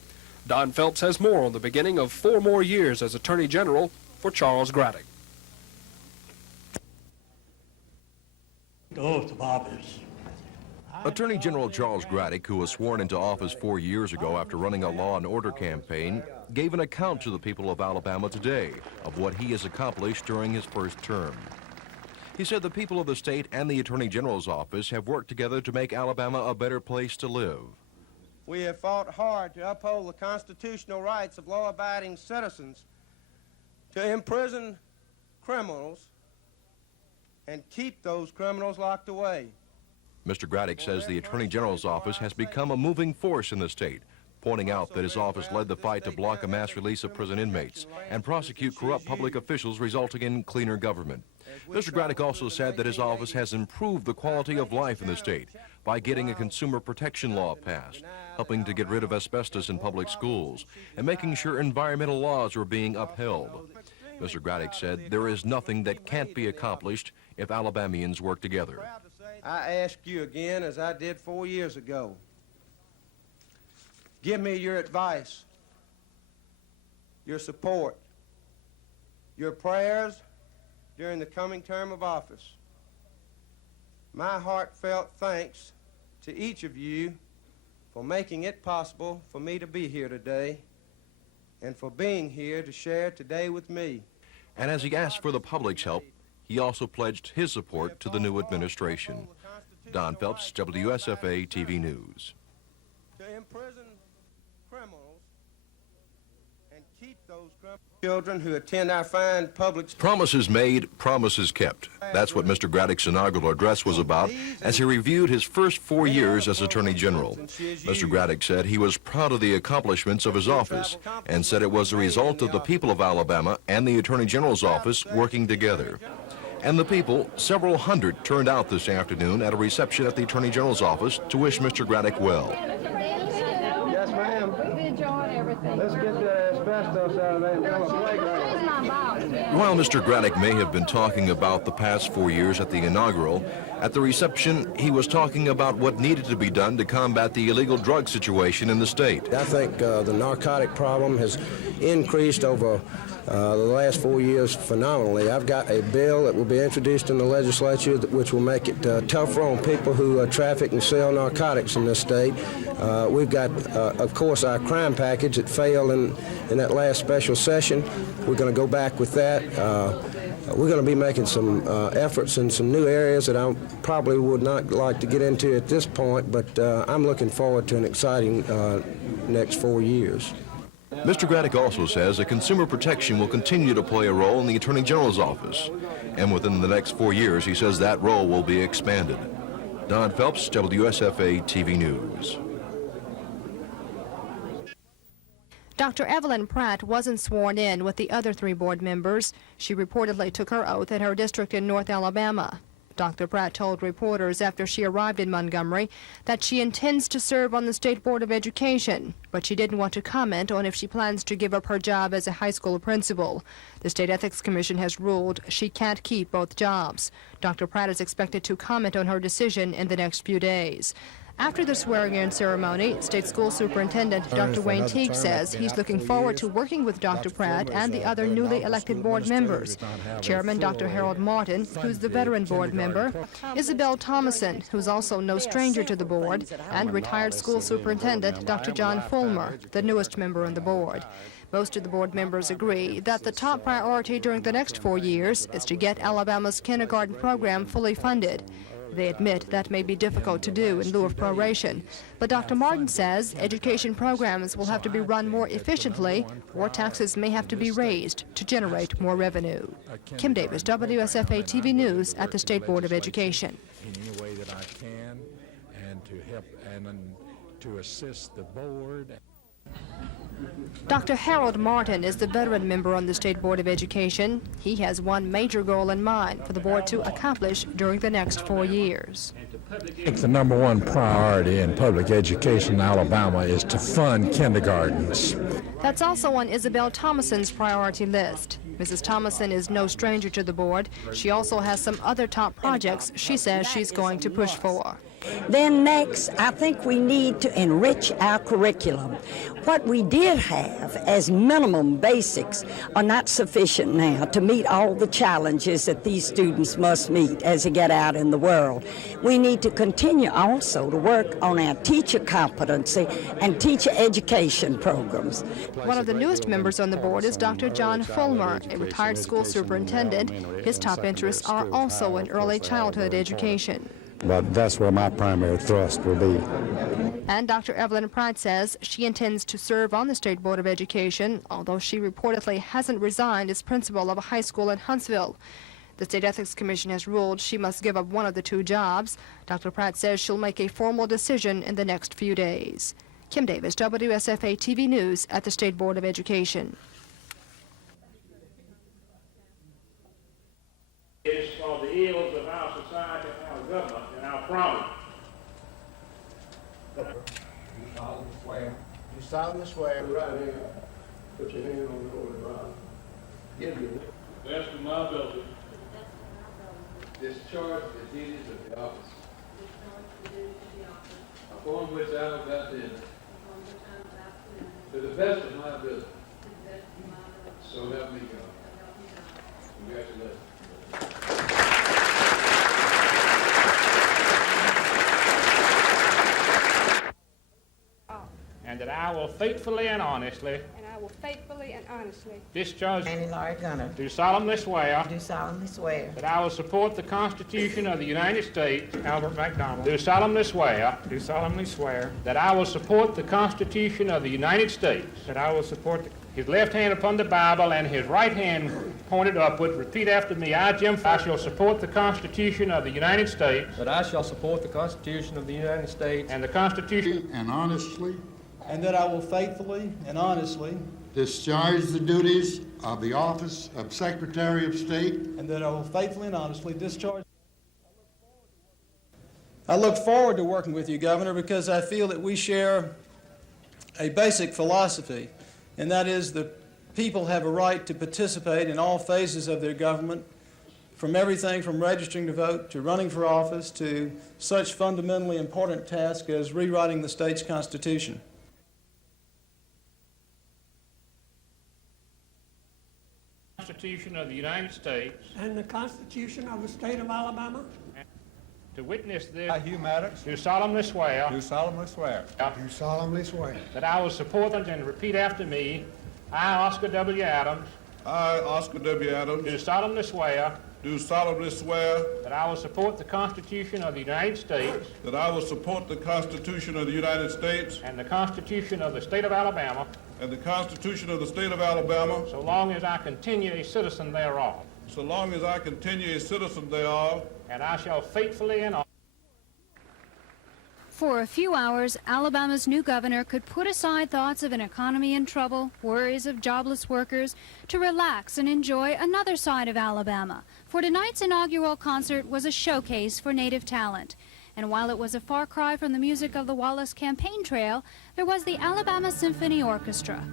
Don Phelps has more on the beginning of 4 more years as Attorney General for Charles Graddick. The oath of office. Attorney General Charles Graddick, who was sworn into office 4 years ago after running a law and order campaign, gave an account to the people of Alabama today of what he has accomplished during his first term. He said the people of the state and the Attorney General's office have worked together to make Alabama a better place to live. We have fought hard to uphold the constitutional rights of law-abiding citizens, to imprison criminals and keep those criminals locked away. Mr. Graddick says the Attorney General's office has become a moving force in the state, pointing out that his office led the fight to block a mass release of prison inmates and prosecute corrupt public officials, resulting in cleaner government. Mr. Graddick also said that his office has improved the quality of life in the state by getting a consumer protection law passed, helping to get rid of asbestos in public schools, and making sure environmental laws are being upheld. Mr. Graddick said there is nothing that can't be accomplished if Alabamians work together. I ask you again, as I did 4 years ago, give me your advice, your support, your prayers during the coming term of office. My heartfelt thanks to each of you for making it possible for me to be here today and for being here to share today with me. And as he asked for the public's help, he also pledged his support to the new administration. Don Phelps, WSFA TV News. To imprison criminals and keep those children who attend our fine public... Promises made, promises kept. That's what Mr. Graddick's inaugural address was about as he reviewed his first 4 years as Attorney General. Mr. Graddick said he was proud of the accomplishments of his office and said it was the result of the people of Alabama and the Attorney General's office working together. And the people, several hundred, turned out this afternoon at a reception at the Attorney General's office to wish Mr. Graddick well. Yes, ma'am. We've enjoyed everything. Let's get the asbestos out of there and build a playground. While Mr. Graddick may have been talking about the past 4 years at the inaugural, at the reception he was talking about what needed to be done to combat the illegal drug situation in the state. I think the narcotic problem has increased over the last 4 years phenomenally. I've got a bill that will be introduced in the legislature which will make it tougher on people who traffic and sell narcotics in this state. We've got, of course, our crime package that failed in that last special session. We're going to go back with that. We're going to be making some efforts in some new areas that I probably would not like to get into at this point, but I'm looking forward to an exciting next 4 years. Mr. Graddick also says that consumer protection will continue to play a role in the Attorney General's office. And within the next 4 years, he says that role will be expanded. Don Phelps, WSFA TV News. Dr. Evelyn Pratt wasn't sworn in with the other 3 board members. She reportedly took her oath in her district in North Alabama. Dr. Pratt told reporters after she arrived in Montgomery that she intends to serve on the State Board of Education, but she didn't want to comment on if she plans to give up her job as a high school principal. The State Ethics Commission has ruled she can't keep both jobs. Dr. Pratt is expected to comment on her decision in the next few days. After the swearing-in ceremony, State School Superintendent Dr. Wayne Teague says he's looking forward to working with Dr. Pratt and the other newly elected board members. Chairman Dr. Harold Martin, who's the veteran board member, Isabel Thomason, who's also no stranger to the board, and retired school superintendent Dr. John Fulmer, the newest member on the board. Most of the board members agree that the top priority during the next 4 years is to get Alabama's kindergarten program fully funded. They admit that may be difficult to do in lieu of proration. But Dr. Martin says education programs will have to be run more efficiently, or taxes may have to be raised to generate more revenue. Kim Davis, WSFA TV News at the State Board of Education. In any way that I can, and to help and to assist the board. Dr. Harold Martin is the veteran member on the State Board of Education. He has one major goal in mind for the board to accomplish during the next 4 years. I think the number one priority in public education in Alabama is to fund kindergartens. That's also on Isabel Thomason's priority list. Mrs. Thomason is no stranger to the board. She also has some other top projects she says she's going to push for. Then next, I think we need to enrich our curriculum. What we did have as minimum basics are not sufficient now to meet all the challenges that these students must meet as they get out in the world. We need to continue also to work on our teacher competency and teacher education programs. One of the newest members on the board is Dr. John Fulmer, a retired school superintendent. His top interests are also in early childhood education. But that's where my primary thrust will be. And Dr. Evelyn Pratt says she intends to serve on the State Board of Education, although she reportedly hasn't resigned as principal of a high school in Huntsville. The State Ethics Commission has ruled she must give up one of the 2 jobs. Dr. Pratt says she'll make a formal decision in the next few days. Kim Davis, WSFA TV News at the State Board of Education. of the ills of our society and our government and our problems. Do solemnly swear. Right hand. Put your hand on the Holy Bible. Give you. Best of my ability. Discharge the duties of the office upon which I am about to enter. To the best of my ability. So help me God. Congratulations. And that I will faithfully and honestly discharge. Annie Laurie Gunner. Do solemnly swear. Do solemnly swear. That I will support the Constitution of the United States. Albert McDonald. Do solemnly swear. Do solemnly swear. That I will support the Constitution of the United States. That I will support his left hand upon the Bible and his right hand pointed upward. Repeat after me. I, Jim, I shall support the Constitution of the United States. That I shall support the Constitution of the United States. And the Constitution. And honestly. And that I will faithfully and honestly. Discharge the duties of the office of Secretary of State. And that I will faithfully and honestly discharge. I look forward to working with you, Governor, because I feel that we share a basic philosophy, and that is that people have a right to participate in all phases of their government, from everything from registering to vote to running for office to such fundamentally important tasks as rewriting the state's Constitution. Constitution of the United States. And the Constitution of the State of Alabama. To witness this. I, Hugh Maddox. Do solemnly swear. Do solemnly swear. Do solemnly swear. That I will support them and repeat after me. I, Oscar W. Adams. I, Oscar W. Adams. Do solemnly swear. Do solemnly swear. That I will support the Constitution of the United States. That I will support the Constitution of the United States. And the Constitution of the State of Alabama. And the Constitution of the State of Alabama. So long as I continue a citizen thereof. So long as I continue a citizen thereof. And I shall faithfully and For a few hours, Alabama's new governor could put aside thoughts of an economy in trouble, worries of jobless workers, to relax and enjoy another side of Alabama. For tonight's inaugural concert was a showcase for native talent. And while it was a far cry from the music of the Wallace campaign trail, there was the Alabama Symphony Orchestra.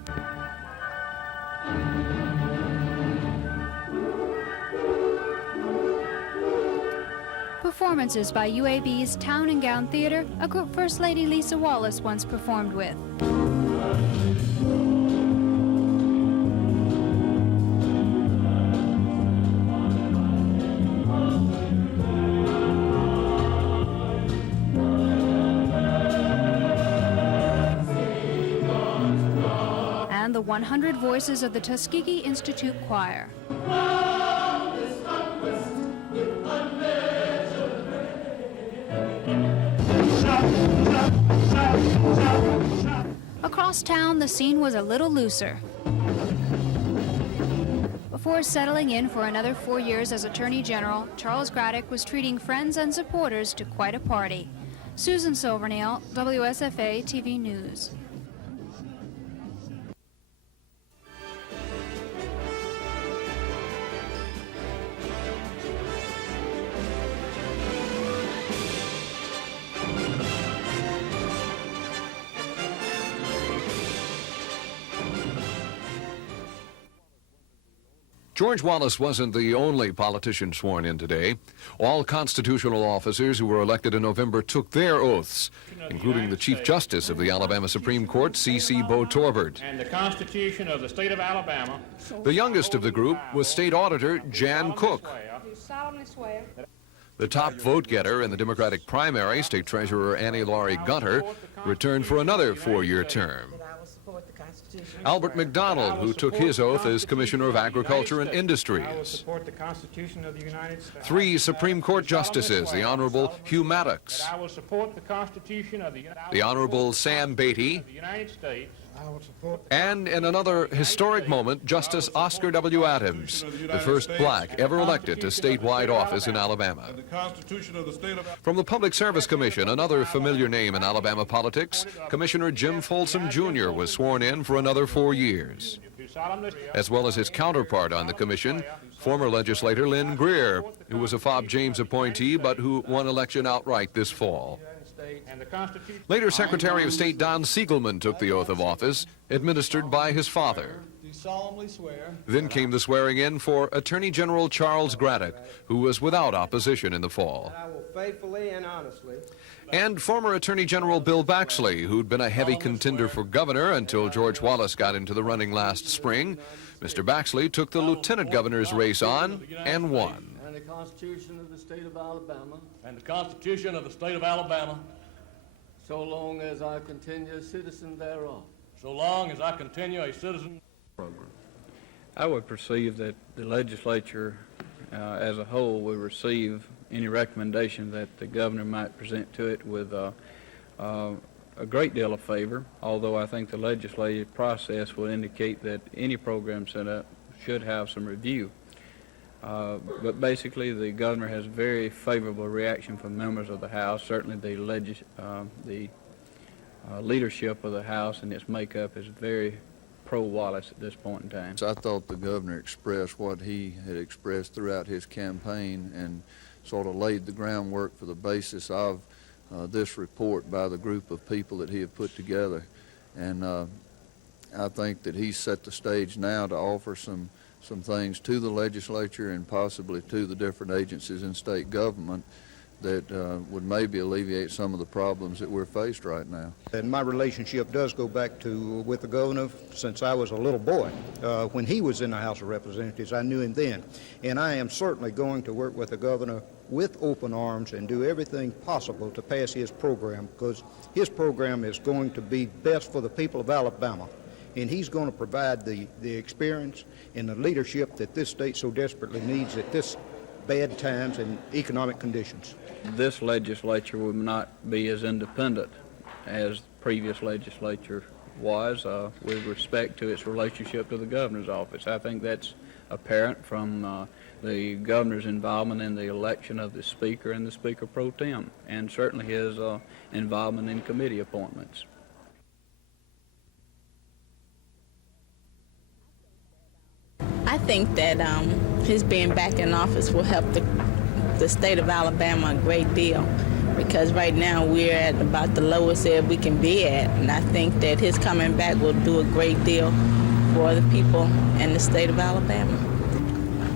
Performances by UAB's Town and Gown Theater, a group First Lady Lisa Wallace once performed with. And the 100 voices of the Tuskegee Institute Choir. Across town, the scene was a little looser. Before settling in for another 4 years as Attorney General, Charles Graddick was treating friends and supporters to quite a party. Susan Silvernail, WSFA TV News. George Wallace wasn't the only politician sworn in today. All constitutional officers who were elected in November took their oaths, including the Chief Justice of the Alabama Supreme Court, C.C. Bo Torbert. And the Constitution of the State of Alabama. The youngest of the group was State Auditor Jan Cook. Do solemnly swear. The top vote-getter in the Democratic primary, State Treasurer Annie Laurie Gunter, returned for another 4-year term. Albert McDonald, who took his oath as Commissioner of Agriculture and Industries. 3 Supreme Court Justices, the Honorable Hugh Maddox, the Honorable Sam Beatty, and in another historic moment, Justice Oscar W. Adams, the first black ever elected to statewide office in Alabama. From the Public Service Commission, another familiar name in Alabama politics, Commissioner Jim Folsom Jr. was sworn in for another 4 years. as well as his counterpart on the commission, former legislator Lynn Greer, who was a Fob James appointee but who won election outright this fall. Later, Secretary of State Don Siegelman took the oath of office, administered by his father. Do solemnly swear. Then came the swearing in for Attorney General Charles Graddock, who was without opposition in the fall. I will faithfully and honestly. And former Attorney General Bill Baxley, who'd been a heavy contender for governor until George Wallace got into the running last spring. Mr. Baxley took the lieutenant governor's race on and won. And the Constitution of the State of Alabama. And the Constitution of the State of Alabama. So long as I continue a citizen thereof. So long as I continue a citizen. I would perceive that the legislature as a whole would receive any recommendation that the governor might present to it with a great deal of favor, although I think the legislative process will indicate that any program set up should have some review. But basically, the governor has very favorable reaction from members of the House. Certainly, the leadership of the House and its makeup is very pro-Wallace at this point in time. I thought the governor expressed what he had expressed throughout his campaign and sort of laid the groundwork for the basis of this report by the group of people that he had put together. And I think that he's set the stage now to offer some things to the legislature and possibly to the different agencies in state government that would maybe alleviate some of the problems that we're faced right now. And my relationship does go back to with the governor since I was a little boy. When he was in the House of Representatives, I knew him then. And I am certainly going to work with the governor with open arms and do everything possible to pass his program, because his program is going to be best for the people of Alabama. And he's going to provide the experience and the leadership that this state so desperately needs at this bad times and economic conditions. This legislature will not be as independent as the previous legislature was with respect to its relationship to the governor's office. I think that's apparent from the governor's involvement in the election of the speaker and the speaker pro tem, and certainly his involvement in committee appointments. I think that his being back in office will help the state of Alabama a great deal, because right now we're at about the lowest ebb we can be at, and I think that his coming back will do a great deal for the people in the state of Alabama.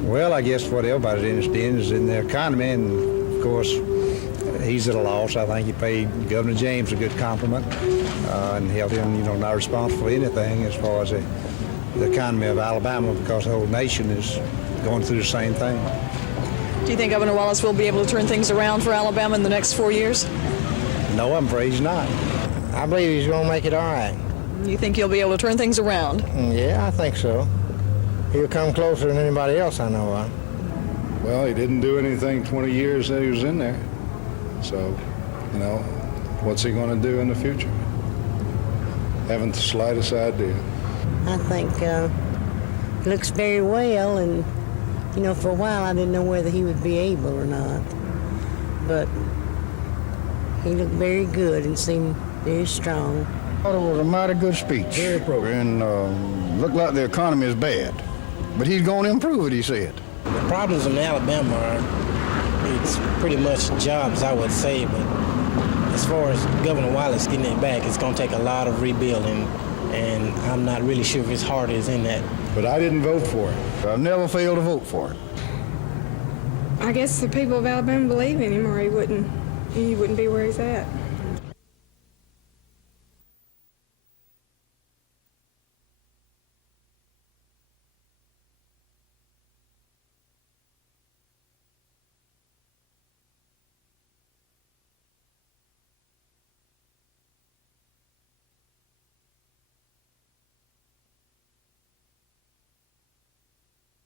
Well, I guess what everybody's interested in is in the economy, and of course he's at a loss. I think he paid Governor James a good compliment and held him, not responsible for anything as far as the economy of Alabama, because the whole nation is going through the same thing. Do you think Governor Wallace will be able to turn things around for Alabama in the next 4 years? No, I'm afraid he's not. I believe he's going to make it all right. You think he'll be able to turn things around? Yeah, I think so. He'll come closer than anybody else I know of. Well, he didn't do anything 20 years that he was in there. So, what's he going to do in the future? Haven't the slightest idea. I think he looks very well, and, for a while I didn't know whether he would be able or not. But he looked very good and seemed very strong. I thought it was a mighty good speech. Very appropriate. And looked like the economy is bad. But he's going to improve it, he said. The problems in Alabama it's pretty much jobs, I would say, but as far as Governor Wallace getting it back, it's going to take a lot of rebuilding, and I'm not really sure if his heart is in that. But I didn't vote for it. I've never failed to vote for it. I guess the people of Alabama believe in him, or he wouldn't be where he's at.